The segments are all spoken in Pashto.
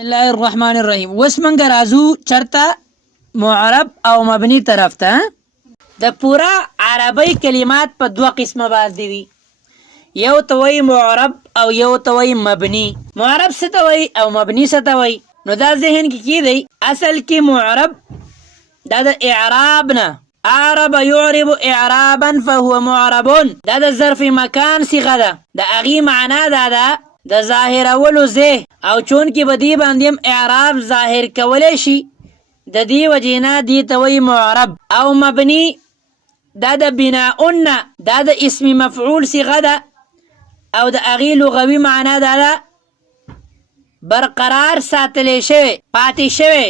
الله الرحمن الرحیم. وس منګه راځو چرته معرب او مبني طرف ته. د پورا عربی کلمات په دوه قسمه باندې دي، یو ته وایي معرب او یو ته وایي مبني. معرب څه ته وایي او مبني څه ته وایي؟ نو دا ذهن کې کیدی اصل کې معرب دا د اعراب نه، اعرب يعرب اعرابا فهو معرب، دا د ظرف مکان صيغه ده، د اغي معنا دا ده د ظاهر اولو زه، او چون کې بدی باندې اعراب ظاهر کولای شي د دې وجینا دی ته وایي معرب. او مبني دا د بناء، دا د اسم مفعول صيغه ده، او د اغي لغوي معنا دا ده برقرار ساتلی شوی، پاتې شوی.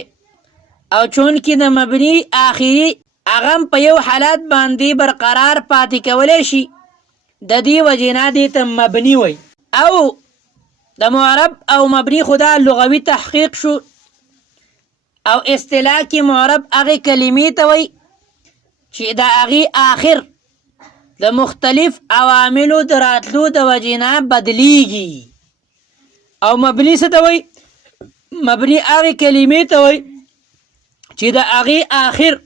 او چون کې د مبني آخري اغم په یو حالت باندې برقرار پاتې کولی شي د دې وجینا دی ته مبني وای. او د معرب او مبني خدا لغوي تحقیق شو، او اصطلاح کې معرب هغه کلمې ته وای چې د هغې آخر د مختلف عواملو د راتلو د وجینا بدلیږي. او مبني څه ته وای؟ مبني هغې کلمې ته وای چې د هغې آخر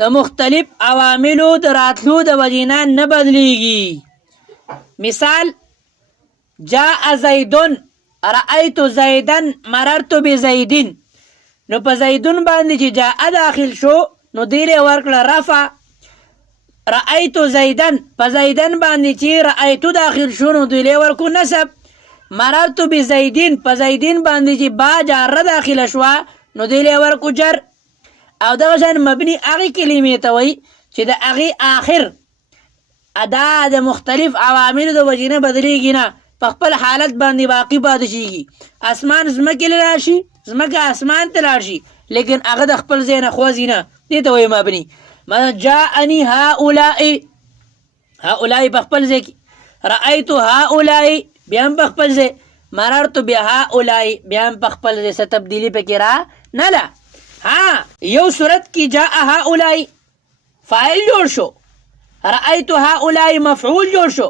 د مختلف عواملو د راتلو د وجینا نه بدلیږي. مثال جاء زیدن، رأیت زیدن، مررت بزیدن. نو په زیدن باندې چې جاء داخل شو نو دیره ورکړه رفع. رأیت زیدن، په زیدن باندې چې رأیت داخل شو نو دیره ورکو نسب. مررت بزیدن، په زیدن باندې چې با جاره داخله شوه نو دیره ورکو جر. او دغه شان مبني هغې کلمې ته وایي چې د هغې آخر ادا د مختلف عواملو د وجې نه بدلیږي نه، په خپل حالت باندې باقي پاتې شيږي. اسمان ځمکې له لاړ شي، ځمکه اسمان ته لاړ شي، لیکن هغه د خپل ځای نه خوځي نه، دې ته وایي مبني. مثلا جاءني هؤلاء، هؤلاء په خپل ځای کې، رأیت هؤلاء بیا هم په خپل ځای، مررت بهؤلاء بیا هم په خپل ځای، څه تبدیلي پکې را نه ده. ها یو صورت کې جاء هؤلاء فاعل جوړ شو، رأیت هؤلاء مفعول جوړ شو،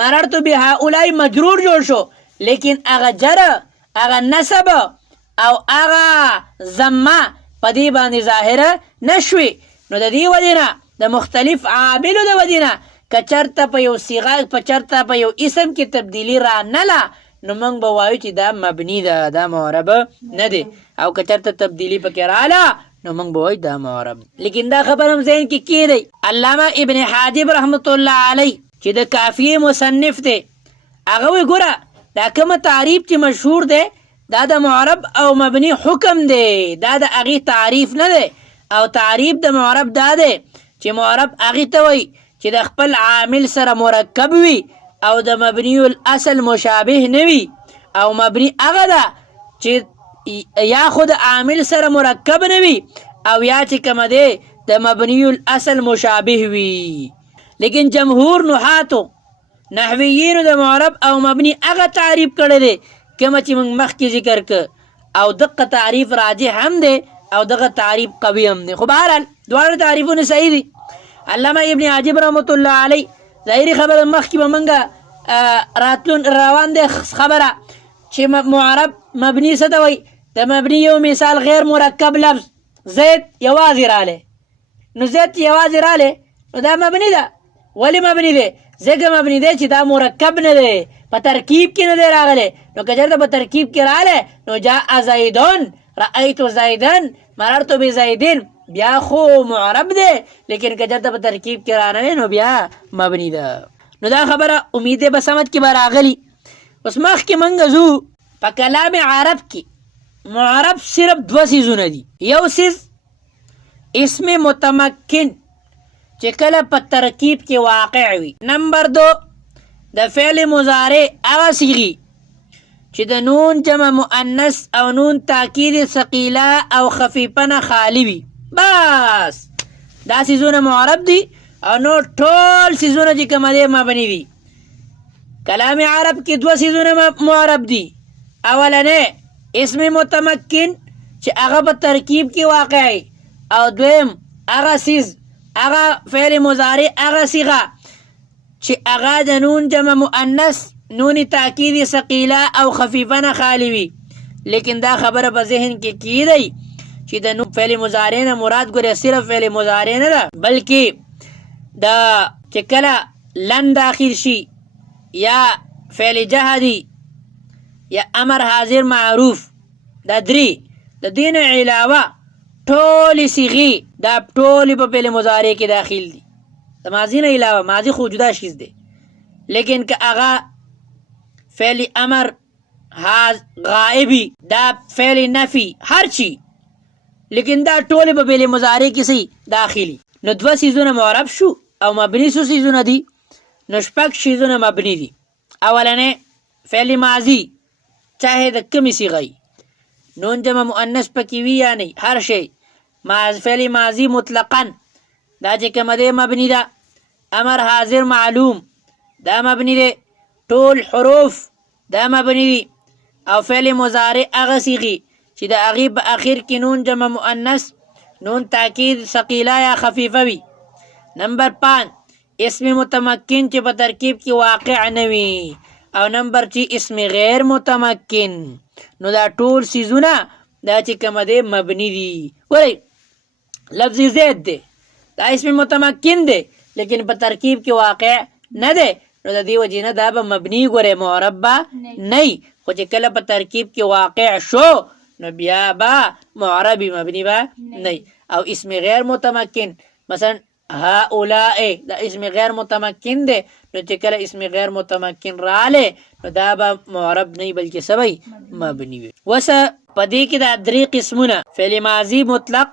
مررت بهؤلاء مجرور جوړ شو، لیکن هغه جر، هغه نسب او هغه ضمه په دې باندې ظاهره نشوي. نو د دې وجې نه د مختلف عاملو د وجې نه که چېرته په یو صیغه، په چېرته په یو اسم کې تبدیلي را نله نو موږ به وایو چې دا مبني ده، دا معرب نه دی. او که چېرته تبدیلي پکې راله نو موږ به وایو دا معرب. لیکن دا خبر هم ذهن کې کیدی علامه ابن حاجب رحمت الله علیه چې د کافیې مصنف دی، هغه وایي ګوره دا کومه تعریف چې مشهور دی دا د معرب او مبني حکم دی، دا د هغې تعریف نه دی. او تعریف د معرب دا دی چې معرب هغې ته وایي چې د خپل عامل سره مرکب وي او د مبني الاصل مشابه نه وي. او مبني هغه ده چې یا خود عامل سره مرکب نه وي او یا چې کومه دی د مبني الاصل مشابه وي. لیکن جمهور نحاتو نحویینو د معرب او مبني هغه تعریف کړی دی کومه چې موږ مخکې ذکر کړ، او دغه تعریف راجح هم دی او دغه تعریف قوي هم دی. خو بهرحال دواړه تعریفونه صحیح دي. علامه ابن حاجب رحمت الله علیه ظاهري خبره مخکې به موږ روان دی خبره چې معرب مبني څه ته وایي. د مبني یو مثال غیر مرکب لفظ زید یوازې رالی، نو زید یوازې رالی نو دا مبني ده. ولې مبني دی؟ ځکه مبني دی چې دا مرکب نه دی، په ترکیب کې نه دی راغلی. نو که چېرته په ترکیب کې رالی نو جاء زیدن، رأیت زیدن، مررت بزیدن، بیا خو معرب دی. لیکن که چېرته په ترکیب کې رانغلی نو بیا مبني ده. نو دا خبره امید به سمجھ کې به راغلی. اوس مخکې موږ ځو په کلام عرب کې معرب صرف دوه څیزونه دي. یو څیز اسم متمکن چې کله په ترکیب کې واقع وي. نمبر دو د فعل مضارع هغه صیغې چې د نون جمع مؤنث او نون تاکید ثقیله او خفیفه نه خالی وي. بس دا څیزونه معرب دي او نو ټول څیزونه چې کوم دي مبني دي. کلام عرب کې دوه څیزونه معرب دي. اولنې اسم متمکن چې هغه په ترکیب کې واقع وي، او دویم هغه څیز، هغه فعل مضارع، هغه صیغه چې هغه د نون جمع مؤنث نون تاکید ثقیله او خفیفه نه خالی وي. لیکن دا خبره په ذهن کې کیدی چې د نو فعل مضارع نه مراد ګوره صرف فعل مضارع نه ده، بلکې دا چې کله لن داخل شي یا فعل جهدي یا امر حاضر معروف دا درې د دین علاوه ټول صيغې دا ټول په فعل مضارع کې داخل دي. د ماضی نه علاوه ماضی خو جدا شیز دی، لیکن که هغه فعل امر غائبی دا فعل نفی هر چی، لیکن دا ټول په فعل مضارع کې سي داخلي. نو دوه سیزونه معرب شو او مبني سو سیزونه دي، نو شپږ سیزونه مبني دي. اولنې فعل ماضی چاہے د کمی صيغه نون جمع مؤنث پکې وي یا نه، هر شی فعل ماضی مطلقاً دا چې کوم دی مبني ده. امر حاضر معلوم دا مبني دی، ټول حروف دا مبني دي. او فعل مضارع هغه صيغې چې د هغې په اخر کې نون جمع مؤنث نون تاکید ثقیله یا خفیفه وي. نمبر 5 اسم متمکن چې په ترکیب کې واقع نه وي. او نمبر 6 اسم غیر متمکن. نو دا ټول سیزونه دا چې کوم دی مبني دي. ګورئ لفظ زید دی دا اسم متمکن دی لیکن په ترکیب کې واقع نه دی، نو د دې وجې نه دا به مبني ګورئ معرب به نه، خو چې کله په ترکیب کې واقع شو نو بیا به معربي مبني به نه. او اسم غیر متمکن مثلا هؤلاء دا اسم غیر متمکن دی، نو چې کله اسم غیر متمکن رااله نو دا به معرب نه بلکې سوی مبني وي. وسه په دې کې دا درې قسمونه فعل ماضي مطلق،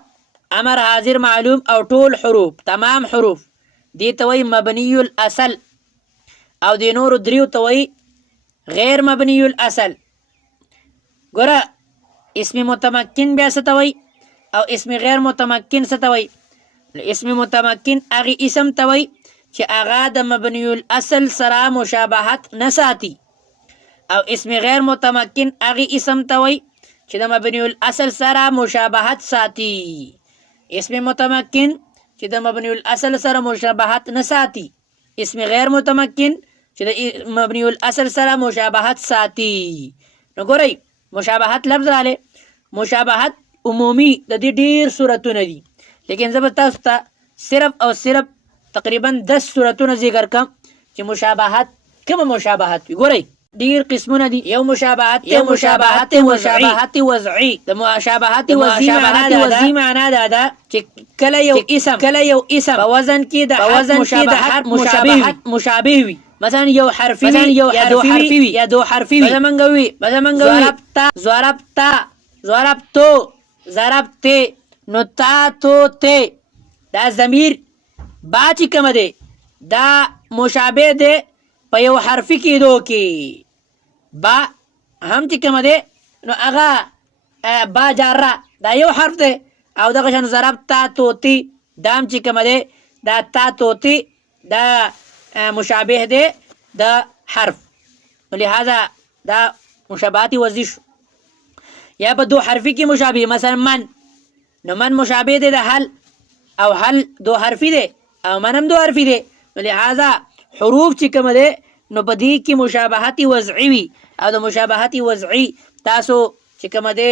امر حاضر معلوم او ټول حروف تمام حروف دې ته وایي مبني الاصل، او د نورو دریو ته وایي غیر مبني الاصل. ګوره اسم متمکن بیا څه ته وایي او اسم غیر متمکن څه ته وایي. اسم متمکن هغې اسم ته وایي چې هغه د مبني الاصل سره مشابهت نه ساتي، او اسم غیر متمکن هغې اسم ته وایي چې د مبني الاصل سره مشابهت ساتي. اسم متمکن چې د مبني الاصل سره مشابهت نه ساتي، اسم غیر متمکن چې د مبني الاصل سره مشابهت ساتي. نو ګورئ مشابهت لفظ رالی، مشابهت عمومي د دې ډېر صورتونه دي، لیکن زه به تاسو ته صرف او صرف تقریبا 10 صورتونه ذکر کړم چې مشابهت کومه مشابهت وي. ګورئ ډیر قسمونه دي. یو مشابهت وضعي. د مشابهت وضعي معنا دا ده چې کله یو اسم په وزن کې د حرف مشابه وي. مثلا یو حرفي وي یا دو حرفي وي. مثلا منګه وي ضربتو ضربته، نو تا تو ته دا ضمیر با چې کوم دی دا مشابه دی په یو حرفي کېدو کې. با هم چې کوم دی نو هغه با جاره دا یو حرف دی، او دغه شان ضربته توتی دا هم چې کوم دی دا تا توتی دا مشابه دی د حرف، لہذا دا مشابهت وضعي شو. یا په دو حرفي کې مشابه، مثلا من، نو من مشابه دی د حل، او حل دو حرفي دی او من هم دو حرفي دی، نو لہذا حروف چې کوم دی نو په دې کې مشابهت وضعي وي. او د مشابهت وضعي تاسو چې کوم دی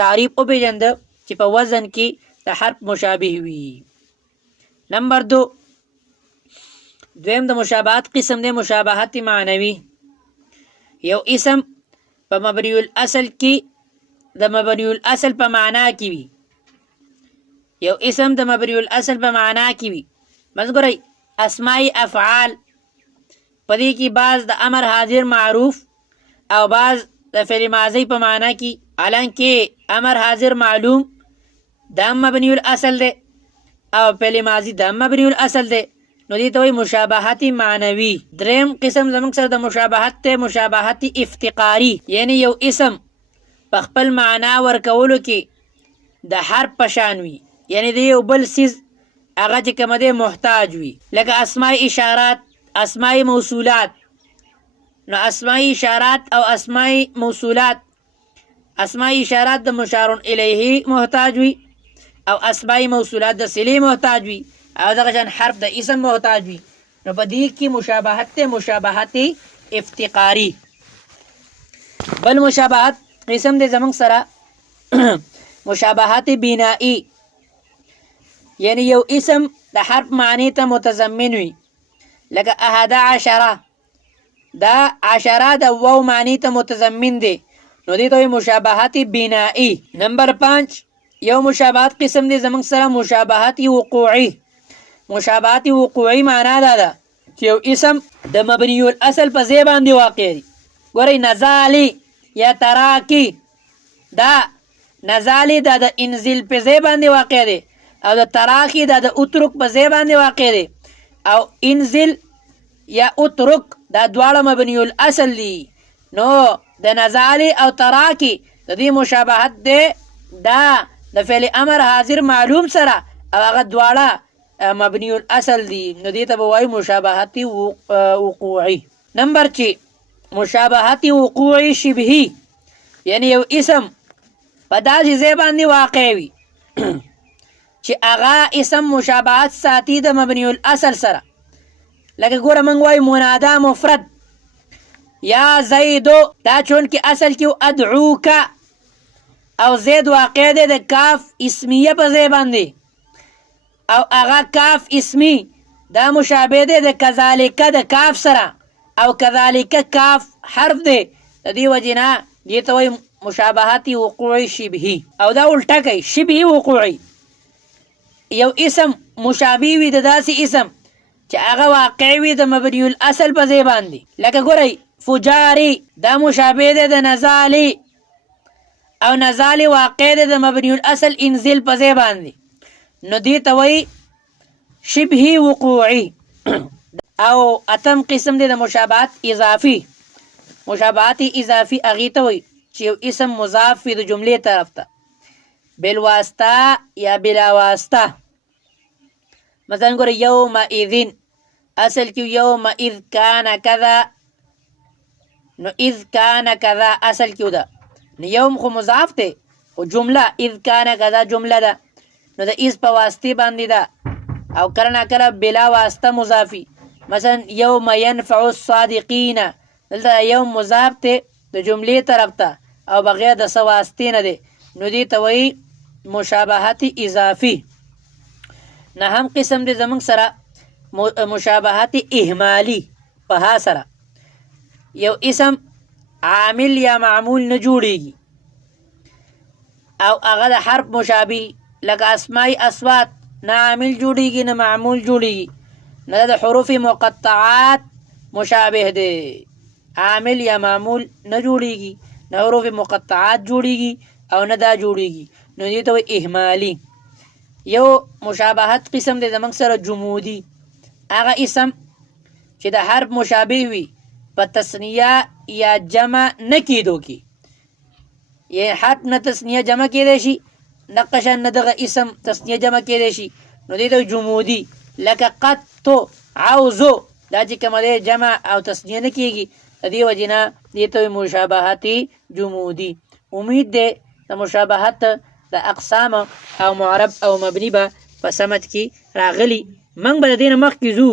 تعریف وپېژنده چې په وزن کې د حرف مشابه وي. نمبر 2 دویم د مشابهت قسم دی مشابهت معنوي. یو اسم په مبني الاصل کې د مبني الاصل په معنا کې وي. یو اسم د مبني الاصل په معنا کې وي. بس ګورئ اسماء افعال په دې کې بعض د امر حاضر معروف او بعض د فعل ماضي په معنا کې، حالانکه امر حاضر معلوم دا مبني الاصل دی او فعل ماضي دا مبني الاصل دی، نو دې ته وایي مشابهت معنوي. دریم قسم زموږ سره د مشابهت ته مشابهت افتقاري، یعنی یو اسم په خپل معنا ورکولو کې د حرف په شان وي، یعنی د یو بل څیز هغه چې کوم دی محتاج وي، لکه اسماء اشارات، اسماء موصولات. نو اسماء اشارات او اسماء موصولات، اسماء اشارات د مشار الیه محتاج وي او اسماء موصولات د صله محتاج وي، او دغه شان حرف د اسم محتاج وي. نو په دې کې مشابهت ته مشابهت افتقاري. بل مشابهت قسم دی زمونږ سره مشابهت بنائی، یعنی یو اسم د حرف معنی ته متضمن وي، لکه 11 دا 10 د واو معنی ته متضمن دی، نو دې ته وایي مشابهت بنائی. نمبر 5 یو مشابهت قسم دی زمونږ سره مشابهت وقوعي. مشابهت وقوعي معنا دا ده چې یو اسم د مبني الاصل په ځای باندې واقع دی. ګورئ نزالی یا تراکی، دا نزالی دا د انزل په ځای باندې واقع دی، او د تراکی دا د اترک په ځای باندې واقع دی، او انزل یا اترک دا دواړه مبني الاصل دي. نو د نزالی او تراکی د دې مشابهت دی دا د فعل امر حاضر معلوم سره، او هغه دواړه مبني الاصل دي، نو دې ته به وایي مشابهت وقوعي. نمبر 6 مشابهت وقوعي شبهي، یعنی یو اسم په داسې ځای باندې واقع وي چې هغه اسم مشابهت ساتي د مبني الاصل سره. لکه ګوره موږ وایو منادا مفرد یا زیدو، دا چونکې اصل کې ادعوک او زید واقع دی د کاف اسمیه په ځای باندې، او هغه کاف اسمی دا مشابه دی د کذالک د کاف سره، او کذالک کاف حرف دی، د دې وجې نه دې ته وایي مشابهت وقوعي شبهي. او دا الټه کوي شبهي وقوعي، یو اسم مشابه وي د داسې اسم چې هغه واقع وي د مبني الاصل په ځای باندې. لکه ګورئ فجاري دا مشابه دی د نزالی، او نزالی واقع دی د مبني الاصل انزل په ځای باندې، نو دې ته وایي شبهي وقوعي. او اتم قسم دی د مشابهت اضافي. مشابهت اضافي هغې ته وایي چې یو اسم مضاف وي د جملې طرف ته بالواسطه یا بلا واسطه. مثلا ګوره یومئذ اصل کې یومئذ کان کذا، نو اذ کان کذا اصل کې ده، نو یوم خو مضاف دی، خو جمله اذ کان کذا جمله ده، نو د اذ په واسطې باندې ده، او کله ناکله بلا واسطه مضافي. مثلا یوم ینفع الصادقین، دلته یوم مضاف دی د جملې طرف ته او بغیر د څه واسطې نه دی، نو دې ته وایي مشابهت اضافي. نهم قسم دی زمونږ سره مشابهت اهمالي. په ها سره یو اسم عامل یا معمول نه جوړیږي، او هغه د حرف مشابه، لکه اسماء اصوات نه عامل جوړیږي نه معمول جوړیږي، نه د حروف مقطعات مشابه دی، عامل یا معمول نه جوړیږي، نه حروف مقطعات جوړیږي او نه دا جوړیږي، نو دې ته وایي اهمالي. یو مشابهت قسم دی زمونږ سره جمودي. هغه اسم چې د حرف مشابه وي په تثنیه یا جمع نه کېدو کې، یعنی حرف نه تثنیه جمع کېدی شي، نقشا نه دغه اسم تثنیه جمع کېدی شي، نو دې ته جمودي. لکه قطو عوزو، دا چې کومه دی جمع او تثنیه نه کېږي، د دې وجې نه دې ته مشابهت جمودي. امید دی د مشابهت د اقسام او معرب او مبني به په سمت کې راغلي. موږ به د دې نه مخکې ځو